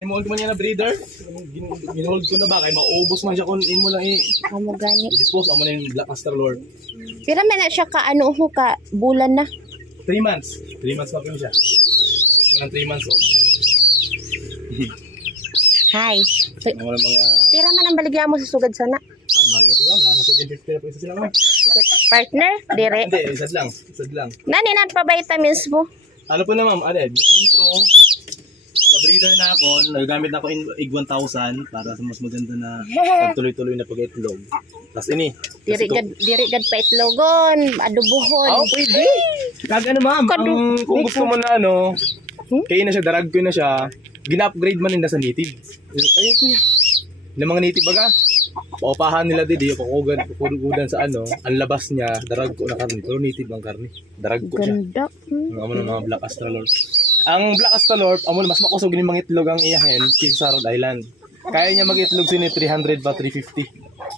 Imold mo niya na breeder. Gin- Ginhold ko na ba? Kaya maubos man siya kung in mo lang i- Amo gani. i-dispose. Amo na yung Black Master Lord. Pero may na siya ka ano ho ka bulan na. 3 months. 3 months pa po siya. Mga 3 months old. Hi. Ang wala mga... Pira man ang baligya mo sa sugad sana. Ah, mahal pa yun. Nasa 750 na po isa sila mga. Partner, dire. Hindi, isad lang. Isad lang. Nani nan pa vitamins mo? Ano po na ma'am? Ano, vitamin pro. Sa breeder na ako, nagagamit na ako in IG 1000 para sa mas maganda na pagtuloy-tuloy na pag-itlog. Tapos ini. Diri gad diri gad pa itlogon, adobohon. Oh, pwede. Kag ano ma'am, Kadu- ang, kung gusto mo na ano, Hmm? kaya na siya, darag ko na siya, gina-upgrade man nila sa native. Ayun kuya. Na mga native baga, paupahan nila di, kukugan, kukugan sa ano, ang labas niya, darag ko na karne. Pero native ang karne. Darag ko siya. Ganda. Hmm. Ang ng mga Black Astralorp. Ang Black Astralorp, amo na mas makusog ni mga itlog ang iyahen kaysa sa Rhode Island. Kaya niya mag-itlog sini 300 ba 350.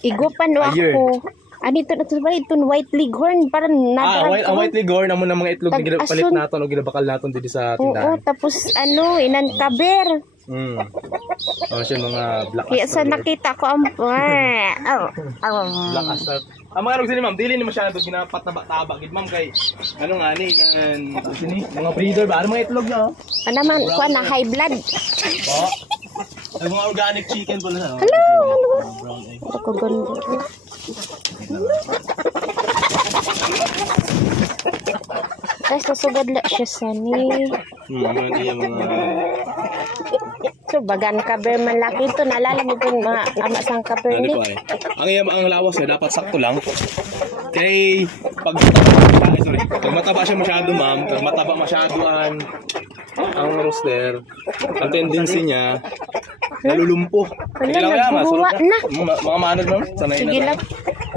Igupan wa ako. Ani to na to ba ito white leghorn para Ah, nadarag white, ang white ligor na mo ng mga itlog na Tag-asun. ginapalit naton o ginabakal naton dito sa Oo, tindahan. tapos ano, inan kaber. Mm. Ano siya mga Black Kaya sa nakita ko ang oh, oh, Black Astralorp. Ang mga sini ma'am, dili ni masyado ginapataba-taba gid ma'am kay ano nga ni nan sini mga breeder ba ano mga itlog niya oh. Ano man, kuha na high blood. Oh. Ang mga organic chicken pala na. Hello, hello. Brown egg. Ako ganda. Ay, susugad la siya sani. Hmm, ano niya mga So, bagan kaber man laki ito. Naalala mo po yung mga ama sang kaber Ano ni. ko ay. Ang iyam ang lawas niya dapat sakto lang. Kay pag mataba, ay, sorry, pag mataba siya masyado, ma'am, pag mataba masyado ang ang roster, ang tendency niya nalulumpo. Kailangan yan, masunod na. Mga, mga manod ma'am, sanay Sige na. lang. tayo.